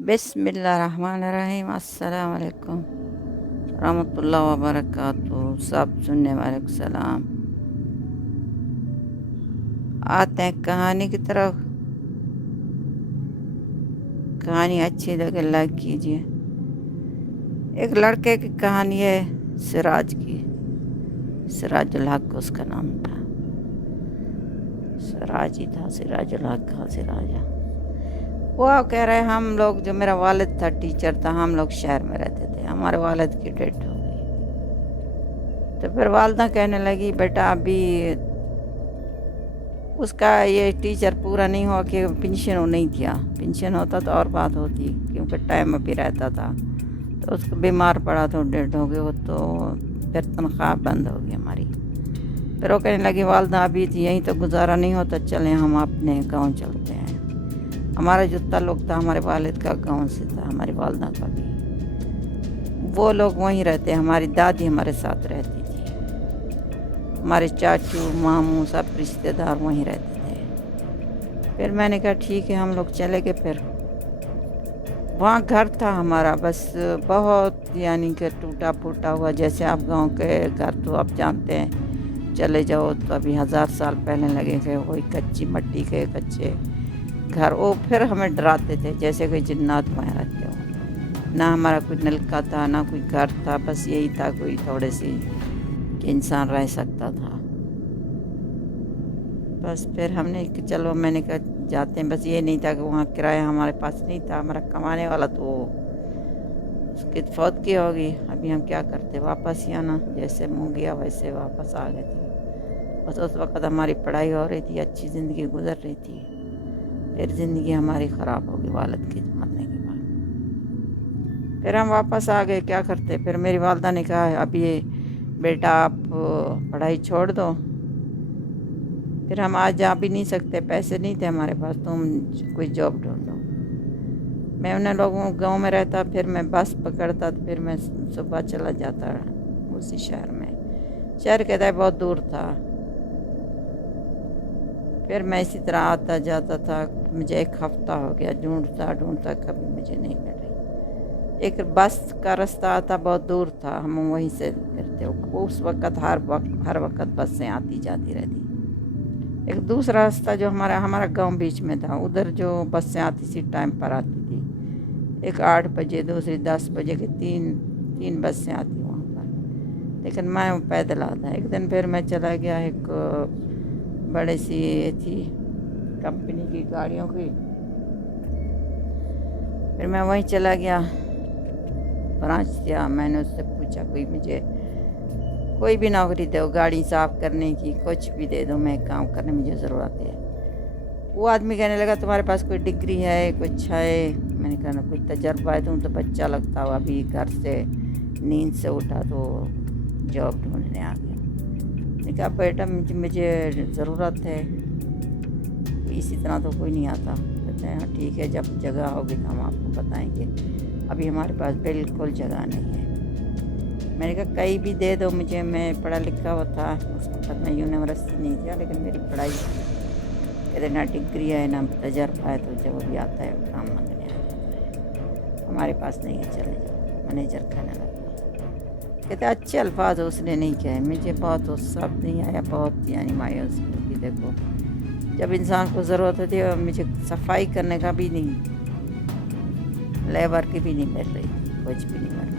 बिस्मिल्लाहिर्रहमानिर्रहीम। अस्सलाम वालेकुम रहमतुल्लाह व बरकातुहू। सब सुनने वाले को सलाम। आते हैं कहानी की तरफ। कहानी अच्छी लगे लाइक कीजिए। एक लड़के की कहानी है, सिराज की। सिराजुल हक उसका नाम था। सिराज ही था, सिराजुल हक का सिराजा। वो कह रहे हम लोग, जो मेरा वालिद था टीचर था, हम लोग शहर में रहते थे। हमारे वालिद की डेथ हो गई। तो फिर वालदा कहने लगी, बेटा अभी उसका ये टीचर पूरा नहीं हुआ कि पेंशन नहीं किया। पेंशन होता तो और बात होती, क्योंकि टाइम में भी रहता था। तो उसको बीमार पड़ा तो डेथ हो गई वो, तो फिर तनख्वाह बंद हो गई हमारी। फिर वो कहने लगी, वालदा अभी थी यहीं तो गुजारा नहीं होता, चलें हम अपने गांव चलते हैं। हमारा जो ताल्लुक़ था हमारे वालिद का गांव से था, हमारी वालदा का भी। वो लोग वहीं रहते, हमारी दादी हमारे साथ रहती थी, हमारे चाचू मामू सब रिश्तेदार वहीं रहते थे। फिर मैंने कहा ठीक है, हम लोग चले गए। फिर वहाँ घर था हमारा, बस बहुत यानी कि टूटा फूटा हुआ। जैसे आप गांव के घर तो आप जानते हैं, चले जाओ तो अभी 1000 साल पहले लगेंगे, वही कच्ची मट्टी के कच्चे घर। वो फिर हमें डराते थे, जैसे कोई जिन्नात वहाँ रहते हो। ना हमारा कोई नलका था, ना कोई घर था, बस यही था कोई थोड़े सी कि इंसान रह सकता था। बस फिर हमने कि चलो, मैंने कहा जाते हैं। बस ये नहीं था कि वहाँ किराया हमारे पास नहीं था। हमारा कमाने वाला तो उसकी फौत की होगी। अभी हम क्या करते, वापस ही आना। जैसे मुँह गया वैसे वापस आ गए थे। बस उस वक़्त हमारी पढ़ाई हो रही थी, अच्छी ज़िंदगी गुजर रही थी। फिर ज़िंदगी हमारी ख़राब हो गई वालिद के मरने के बाद। फिर हम वापस आ गए, क्या करते। फिर मेरी वालदा ने कहा, अभी बेटा आप पढ़ाई छोड़ दो। फिर हम आज जा भी नहीं सकते, पैसे नहीं थे हमारे पास, तुम कोई जॉब ढूंढो। मैं उन लोगों गांव में रहता, फिर मैं बस पकड़ता, तो फिर मैं सुबह चला जाता उसी शहर में। शहर कहता है बहुत दूर था। फिर मैं इसी तरह आता जाता था। मुझे एक हफ्ता हो गया ढूंढता ढूंढता, कभी मुझे नहीं मिल रही। एक बस का रास्ता आता, बहुत दूर था, हम वहीं से करते। उस वक़्त हर वक्त बसें आती जाती रहती। एक दूसरा रास्ता जो हमारा गांव बीच में था, उधर जो बसें आती थी टाइम पर आती थी। एक 8 बजे, दूसरी 10 बजे के, तीन बसें आती वहाँ पर। लेकिन मैं पैदल आता। एक दिन फिर मैं चला गया, एक बड़ी सी ये थी कंपनी की गाड़ियों की। फिर मैं वहीं चला गया, ब्रांच था। मैंने उससे पूछा, कोई भी नौकरी दो, गाड़ी साफ करने की, कुछ भी दे दो, मैं काम करने मुझे ज़रूरत है। वो आदमी कहने लगा, तुम्हारे पास कोई डिग्री है, कुछ है? मैंने कहा ना, कोई तजर्बा है? तुम तो बच्चा लगता हो, अभी घर से नींद से उठा तो जॉब ढूंढने आ गया। मैंने कहा बेटा मुझे ज़रूरत है, इसी तरह तो कोई नहीं आता। कहते हैं हाँ ठीक है, जब जगह होगी तो हम आपको बताएंगे, अभी हमारे पास बिल्कुल जगह नहीं है। मैंने कहा कहीं भी दे दो मुझे, मैं पढ़ा लिखा हुआ था। उस वक्त मैं यूनिवर्सिटी नहीं था, लेकिन मेरी पढ़ाई कहते ना डिग्री है ना तजर्बा है, तो जब भी आता है काम मांगने आ जाता है। हमारे पास नहीं है, चले जाओ। मैनेजर कहने लगा। कहते अच्छे अल्फाज उसने नहीं कहे, मुझे बहुत शब्द नहीं आया, बहुत यानी मायूसी होगी। देखो, जब इंसान को ज़रूरत होती है, मुझे सफाई करने का भी नहीं, लेबर की भी नहीं मिल रही, कुछ भी नहीं मिल रहा।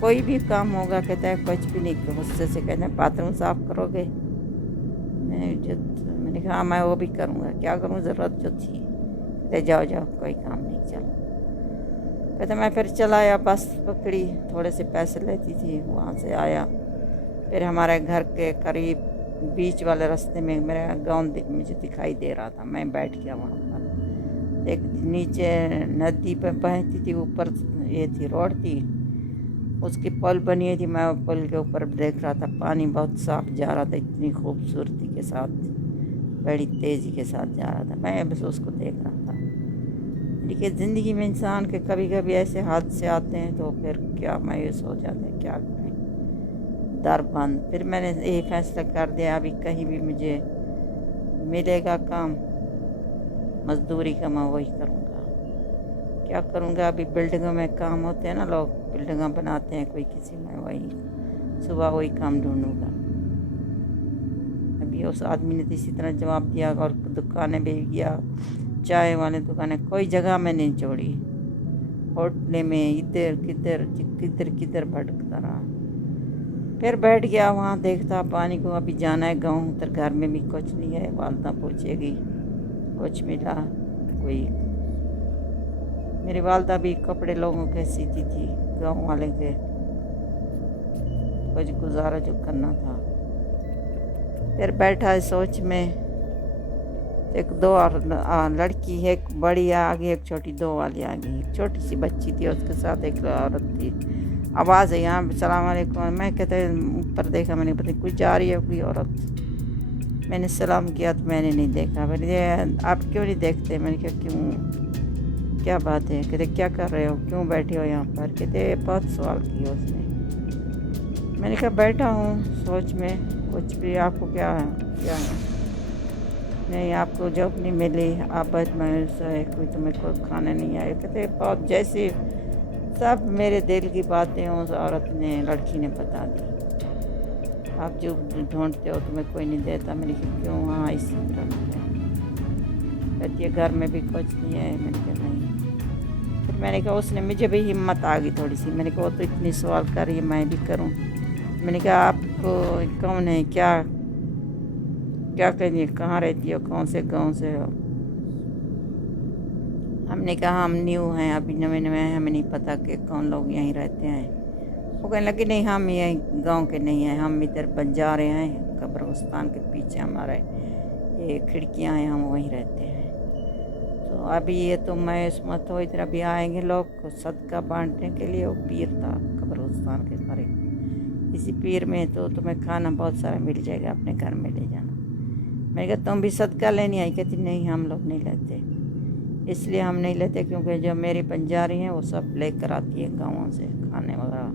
कोई भी काम होगा, कहता है कुछ भी नहीं। गुस्से से कहते हैं बाथरूम साफ़ करोगे? मैंने कहा हाँ मैं वो भी करूँगा, क्या करूँ, ज़रूरत जो थी। कहते जाओ जाओ, कोई काम नहीं, चलो। कहते मैं फिर चला आया, बस पकड़ी, थोड़े से पैसे लेती थी, वहाँ से आया। फिर हमारे घर के करीब बीच वाले रास्ते में मेरा गाँव मुझे दिखाई दे रहा था। मैं बैठ गया वहाँ पर। एक नीचे नदी पर बहती थी, ऊपर ये थी रोड थी, उसकी पुल बनी हुई थी। मैं पुल के ऊपर देख रहा था, पानी बहुत साफ जा रहा था, इतनी खूबसूरती के साथ, बड़ी तेज़ी के साथ जा रहा था। मैं बस उसको देख रहा था। लेकिन ज़िंदगी में इंसान के कभी कभी ऐसे हादसे आते हैं, तो फिर क्या मायूस हो जाते हैं, क्या करें, दर बंद। फिर मैंने यही फैसला कर दिया, अभी कहीं भी मुझे मिलेगा काम, मजदूरी का मैं वही करूँगा। क्या करूँगा। अभी बिल्डिंगों में काम होते हैं ना, लोग बिल्डिंगें बनाते हैं कोई किसी में, वही सुबह वही काम ढूंढूंगा। अभी उस आदमी ने तो इसी तरह जवाब दिया, और दुकानें भी गया, चाय वाले दुकानें, कोई जगह में नहीं छोड़ी। होटल में इधर किधर किधर किधर भटकता रहा। फिर बैठ गया वहाँ, देखता पानी को। अभी जाना है गाँव, उधर घर में भी कुछ नहीं है। वालदा पूछेगी कुछ मिला कोई। मेरी वालदा भी कपड़े लोगों के सीती थी, गाँव वाले के, कुछ गुजारा जो करना था। फिर बैठा है सोच में। एक दो और लड़की है, एक बड़ी आगे, एक छोटी, दो वाली आगे। एक छोटी सी बच्ची थी, उसके साथ एक औरत थी। आवाज़ है यहाँ, सलाम वालेकुम। मैं कहते ऊपर देखा, मैंने पता कोई जा रही है कोई औरत। मैंने सलाम किया तो मैंने नहीं देखा। मैंने आप क्यों नहीं देखते? मैंने कहा क्यों, क्या बात है? कहते क्या कर रहे हो, क्यों बैठे हो यहाँ पर? कहते बहुत सवाल किया उसने। मैंने कहा बैठा हूँ सोच में, कुछ भी। आपको क्या क्या है? नहीं, आपको जॉब नहीं मिली, आप बहुत मायूस है, कोई तुम्हें कोई खाना नहीं आया। कहते बहुत, जैसे सब मेरे दिल की बातें उस औरत ने, लड़की ने बता दी। आप जो ढूंढते हो तुम्हें कोई नहीं देता। मैंने कहा क्यों? हाँ इसी तरह है। कहती है घर में भी कुछ नहीं है। मैंने कहा नहीं। फिर मैंने कहा, उसने, मुझे भी हिम्मत आ गई थोड़ी सी। मैंने कहा वो तो इतनी सवाल कर रही है, मैं भी करूँ। मैंने कहा आपको कौन है, क्या क्या कहिए, कहाँ रहती हो, कौन से गांव से हो? हमने कहा हम न्यू हैं, अभी नवे नवे हैं, हमें नहीं पता कि कौन लोग यहीं रहते हैं। वो कहने लगे नहीं, हम यहीं गांव के नहीं हैं, हम इधर बंजारे हैं, कब्रिस्तान के पीछे हमारे ये खिड़कियां हैं, हम वहीं रहते हैं। तो अभी ये तो मायूस मत हो, इधर अभी आएंगे लोग सदका बांटने के लिए। वो पीर था कब्रिस्तान के करीब, इसी पीर में तो तुम्हें खाना बहुत सारा मिल जाएगा, अपने घर में ले जाना। मैं कहा तुम भी सदका लेनी आई? कहती नहीं, हम लोग नहीं लेते। इसलिए हम नहीं लेते क्योंकि जो मेरी बंजारी हैं वो सब लेकर आती है गाँवों से खाने वगैरह,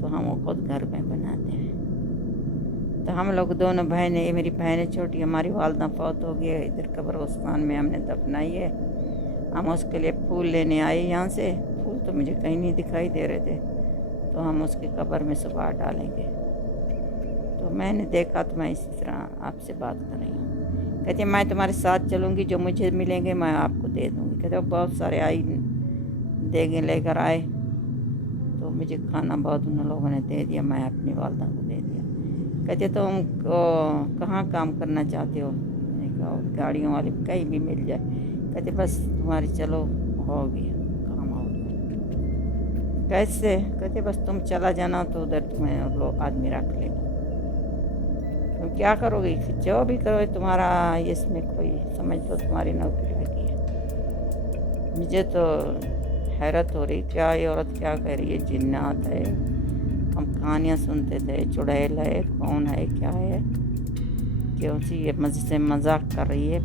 तो हम वो खुद घर में बनाते हैं। तो हम लोग दोनों बहनें, ये मेरी बहनें छोटी, हमारी वालदा फौत हो गई, इधर कब्रिस्तान में हमने दफनाई है। हम उसके लिए फूल लेने आए यहाँ से। फूल तो मुझे कहीं नहीं दिखाई दे रहे थे, तो हम उसकी कब्र में सुबह डालेंगे। तो मैंने देखा तो मैं इसी तरह आपसे बात कर रही हूँ। कहती है मैं तुम्हारे साथ चलूँगी, जो मुझे मिलेंगे मैं आपको दे दूँगी। कहते बहुत सारे आई देंगे, लेकर आए, तो मुझे खाना बहुत उन लोगों ने दे दिया, मैं अपनी वालदा को दे दिया। कहते तुम कहाँ काम करना चाहते हो? मैंने कहा गाड़ियों वाली कहीं भी मिल जाए। कहते बस तुम्हारी चलो हो गया काम हो गया। कैसे? कहते बस तुम चला जाना तो उधर तुम्हें लोग आदमी रख लेगा। तुम क्या करोगे? जो भी करो तुम्हारा, इसमें कोई समझ लो तुम्हारी नौकरी लगी है। मुझे तो हैरत हो रही, क्या ये औरत क्या कह रही है? जिन्नात है, हम कहानियाँ सुनते थे, चुड़ैल है, कौन है, क्या है, क्यों सी ये मज़े से मजाक कर रही है।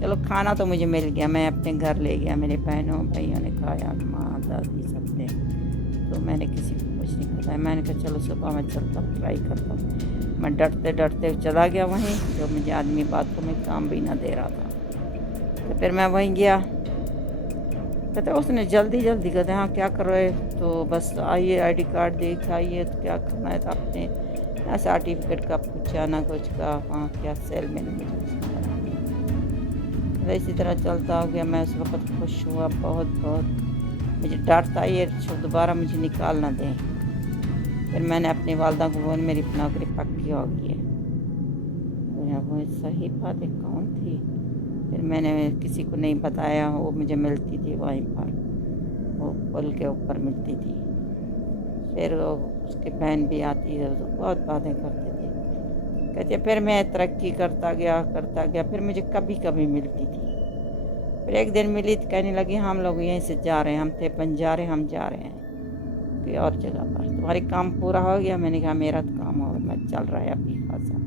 चलो खाना तो मुझे मिल गया, मैं अपने घर ले गया, मेरे बहनों भाइयों ने खाया, माँ दादी सब ने, तो मैंने किसी को कुछ नहीं बताया। मैंने कहा चलो सुबह मैं चलता हूँ, ट्राई करता हूँ। मैं डरते डरते चला गया वहीं, जो मुझे आदमी बातों में काम भी ना दे रहा था। तो फिर मैं वहीं गया। कहते उसने जल्दी जल्दी कहते हाँ क्या कर रहे? तो बस आइए, आईडी कार्ड दिखाइए, तो क्या करना है? तो अपने ना सर्टिफिकेट का पूछा ना कुछ का, हाँ क्या सेल में मुझे बना दिया। इसी तरह चलता हो गया। मैं उस वक्त खुश हुआ बहुत बहुत। मुझे डर था ये दोबारा मुझे निकाल ना दें। फिर मैंने अपनी वालदा को बोला मेरी नौकरी पक्की हो गई है। वो सही बात है, कौन थी? फिर मैंने किसी को नहीं बताया, वो मुझे मिलती थी वहीं पर, वो पुल के ऊपर मिलती थी। फिर वो उसकी बहन भी आती है, तो बहुत बातें करती थी। कहती फिर मैं तरक्की करता गया। फिर मुझे कभी कभी मिलती थी। फिर एक दिन मिली तो कहने लगी हम लोग यहीं से जा रहे हैं, हम थे बंजारे, हम जा रहे हैं कोई और जगह पर, तुम्हारी काम पूरा हो गया? मैंने कहा मेरा तो काम हो, मैं चल रहा है अभी खासा।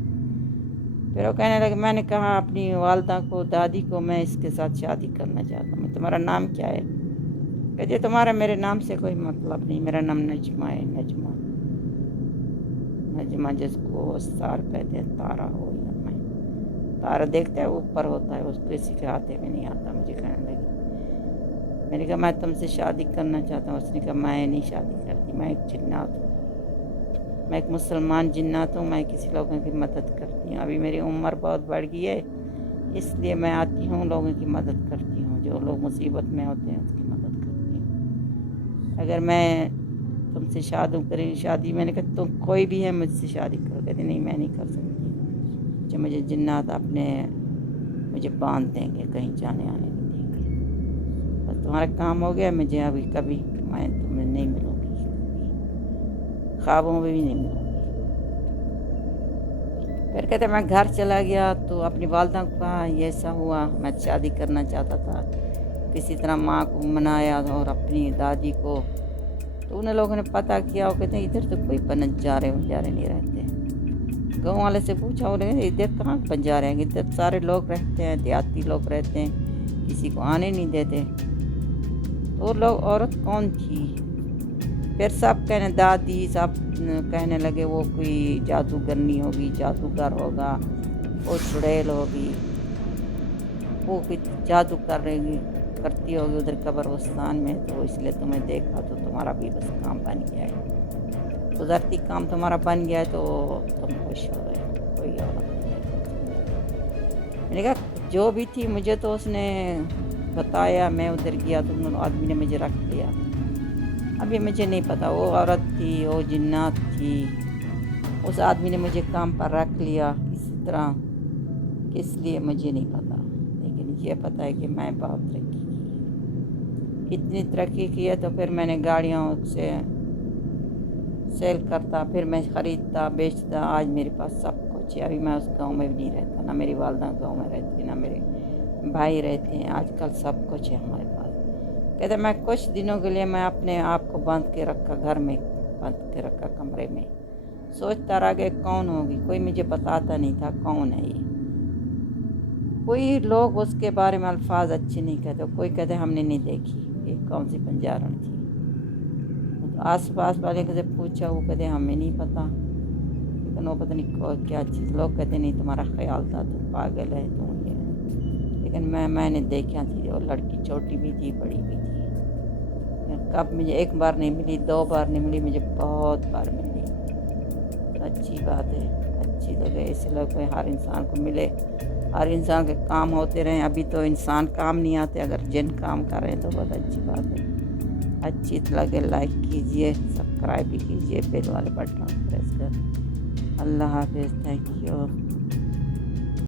फिर वो कहने लगे, मैंने कहा अपनी वालदा को, दादी को, मैं इसके साथ शादी करना चाहता हूँ। तुम्हारा नाम क्या है? कहते तुम्हारा मेरे नाम से कोई मतलब नहीं, मेरा नाम नजमा है। नजमा, नजमा जिसको स्टार कहते हैं, तारा हो या मैं, तारा देखते हैं ऊपर होता है, उसको किसी के हाथे में नहीं आता। मुझे कहने लगी मैंने कहा मैं तुमसे शादी करना चाहता हूँ। उसने कहा मैं नहीं शादी करती, मैं एक जिन्नात हूँ, मैं एक मुसलमान जिन्नात हूँ, मैं किसी लोगों की मदद करती हूँ। अभी मेरी उम्र बहुत बढ़ गई है, इसलिए मैं आती हूँ, लोगों की मदद करती हूँ, जो लोग मुसीबत में होते हैं उसकी मदद करती हूँ। अगर मैं तुमसे शादी मैंने कहा तुम कोई भी है मुझसे शादी करो। कहती नहीं मैं नहीं कर सकती, जो मुझे जिन्नात अपने मुझे बांध देंगे, कहीं जाने आने नहीं देंगे। बस तुम्हारा काम हो गया, मुझे अभी कभी मैं तुम्हें नहीं मिलूँगी, ख्वाबों में भी नहीं मिलूँगी। फिर कहते मैं घर चला गया तो अपनी वालदा को कहा ये ऐसा हुआ, मैं शादी करना चाहता था, किसी तरह माँ को मनाया और अपनी दादी को। तो उन लोगों ने पता किया, वो कहते हैं इधर तो कोई बंजारे नहीं रहते। गाँव वाले से पूछा, वो लगे इधर कहाँ बंजारे हैं, इधर सारे लोग रहते हैं, देहाती लोग रहते हैं, किसी को आने नहीं देते। तो लोग औरत कौन थी? फिर सब कहने दादी, सब कहने लगे वो कोई जादूगरनी होगी, जादूगर होगा, वो चुड़ैल होगी, वो कोई जादू करती होगी उधर कब्रिस्तान में, तो इसलिए तुम्हें देखा तो तुम्हारा भी बस काम बन गया है, गुजरती काम तुम्हारा बन गया है तो तुम खुश हो गए, कोई औरत नहीं है। मैंने कहा जो भी थी, मुझे तो उसने बताया, मैं उधर गया तो उन आदमी ने मुझे रख लिया। अभी मुझे नहीं पता वो औरत थी, वो जिन्नात थी, उस आदमी ने मुझे काम पर रख लिया किसी तरह, किस लिए मुझे नहीं पता। लेकिन ये पता है कि मैं बहुत तरक्की की, इतनी तरक्की की है। तो फिर मैंने गाड़ियों से सेल करता, फिर मैं ख़रीदता बेचता, आज मेरे पास सब कुछ है। अभी मैं उस गांव में भी नहीं रहता, ना मेरी वालदा गांव में रहती है, ना मेरे भाई रहते हैं, आजकल सब कुछ है हमारे पास। कहते मैं कुछ दिनों के लिए मैं अपने आप को बंद के रखा, घर में बंद के रखा कमरे में, सोचता रहा कि कौन होगी, कोई मुझे बताता नहीं था कौन है ये। कोई लोग उसके बारे में अल्फाज अच्छे नहीं कहते, कोई कहते हमने नहीं देखी, ये कौन सी बंजारण थी। तो आस पास वाले से पूछा, वो कहते हमें नहीं पता, लेकिन वो पता नहीं क्या चीज़। लोग कहते नहीं तुम्हारा ख्याल था, तुम पागल है, तुम ये। लेकिन मैंने देखा थी, वो लड़की छोटी भी थी बड़ी भी थी। कब मुझे एक बार नहीं मिली, 2 बार नहीं मिली, मुझे बहुत बार मिली। तो अच्छी बात है, अच्छी लगे, इसलिए हर इंसान को मिले, हर इंसान के काम होते रहें। अभी तो इंसान काम नहीं आते, अगर जिन काम कर रहे हैं तो बहुत अच्छी बात है। अच्छी लगे लाइक कीजिए, सब्सक्राइब भी कीजिए, बेल वाले बटन प्रेस कर। अल्लाह हाफिज़, थैंक यू।